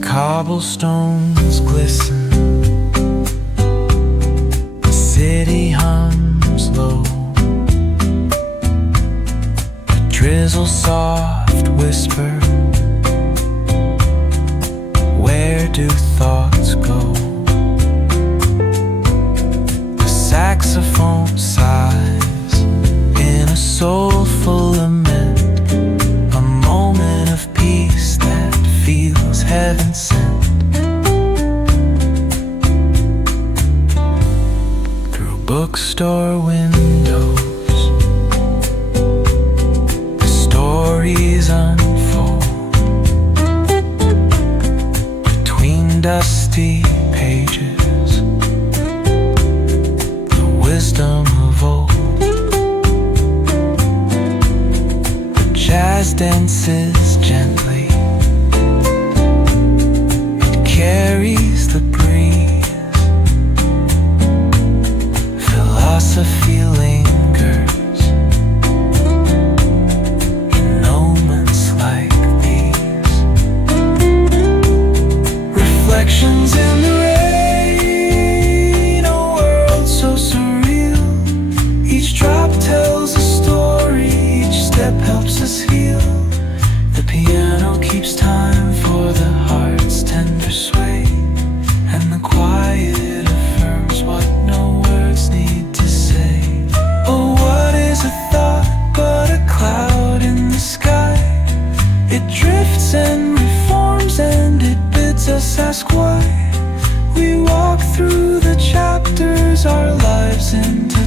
Cobblestones glisten, the city hums low, a drizzle soft whisper, where do thoughts go? The saxophone sighs in a soulful lament, a moment of peace that feels heaven sent. Bookstore windows, the stories unfold between dusty pages, the wisdom of old. The jazz dances gently, it carries the breeze. Philosophy lingers in moments like these. Reflections in the rain, a world so surreal. Each drop tells a story, each step helps us heal. The piano keeps time for the heart's tender sway, and the quiet affirms what no words need to say. Oh, what is a thought but a cloud in the sky? It drifts and reforms and it bids us ask why. We walk through the chapters, our lives in time.